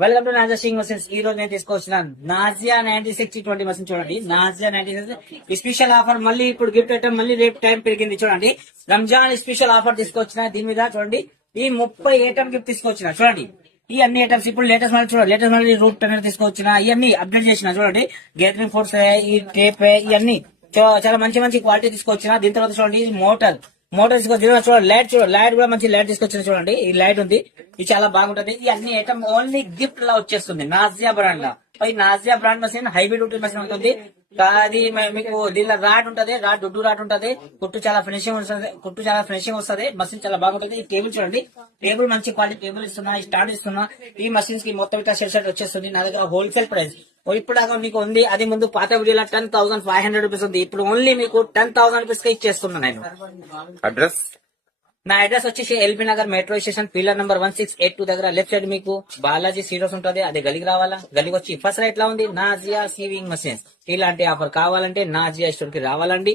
Welcome to నాజా సింగ్ మసిన్స్. ఈ రోజు నేను తీసుకొచ్చిన నాజియా 9620 మసిన్ చూడండి. నాజియా 96 స్పెషల్ ఆఫర్, మళ్ళీ ఇప్పుడు గిఫ్ట్ ఐటమ్ మళ్ళీ రేపు టైం పెరిగింది చూడండి. రంజాన్ స్పెషల్ ఆఫర్ తీసుకొచ్చిన. దీని మీద చూడండి ఈ 30 ఐటమ్ గిఫ్ట్ తీసుకొచ్చిన చూడండి. ఈ అన్ని ఐటమ్స్ ఇప్పుడు లేటెస్ట్ మళ్ళీ చూడండి. లేటెస్ట్ మళ్ళీ రూట్ టెన్నర్ తీసుకొచ్చిన. ఇవన్నీ అప్డేట్ చేసిన చూడండి. గ్యాదరింగ్ ఫోర్స్, ఈ టేప్, ఇవన్నీ చాలా మంచి మంచి క్వాలిటీ తీసుకొచ్చిన. దీని తర్వాత చూడండి మోటార్ తీసుకొచ్చిన. చూడండి లైట్ కూడా మంచి లైట్ తీసుకొచ్చిన చూడండి. ఈ లైట్ ఉంది, ఇది చాలా బాగుంటది. ఈ అన్ని ఐటమ్ ఓన్లీ గిఫ్ట్ లా వచ్చేస్తుంది నాజియా బ్రాండ్ లా. ఈ Nazia brand machine hybrid machine ఉంటుంది. అది మీకు దీనిలో రాడ్ ఉంటది, దుడ్డు రాడ్ ఉంటది. కుట్టు చాలా ఫినిషింగ్ వస్తుంది. మషిన్ చాలా బాగుంటది. ఈ టేబుల్ చూడండి, టేబుల్ మంచి క్వాలిటీ టేబుల్ ఇస్తున్నా, ఈ స్టాండ్ ఇస్తున్నా. ఈ మషిన్స్ కి మొత్తం ఇట్లా సెట్ వచ్చేస్తుంది. నా దగ్గర హోల్సేల్ ప్రైస్ ఇప్పుడు దాకా మీకు ఉంది. అది ముందు పాత వీడియోలో 10,500 రూపీస్ ఉంది. ఇప్పుడు ఓన్లీ మీకు 10,000 రూపీస్ కి ఇచ్చేస్తున్నా నేను. అడ్రస్ నా అడ్రస్ వచ్చేసి LB Nagar metro station, pillar number 1682 దగ్గర లెఫ్ట్ సైడ్ మీకు బాలాజీ సీరోస్ ఉంటది. అదే గలికి రావాలా. గలికి వచ్చి ఫస్ట్ రైట్ లా ఉంది నాజియా సీవింగ్ మషిన్స్. ఇలాంటి ఆఫర్ కావాలంటే నాజియా స్టోర్ కి రావాలండి.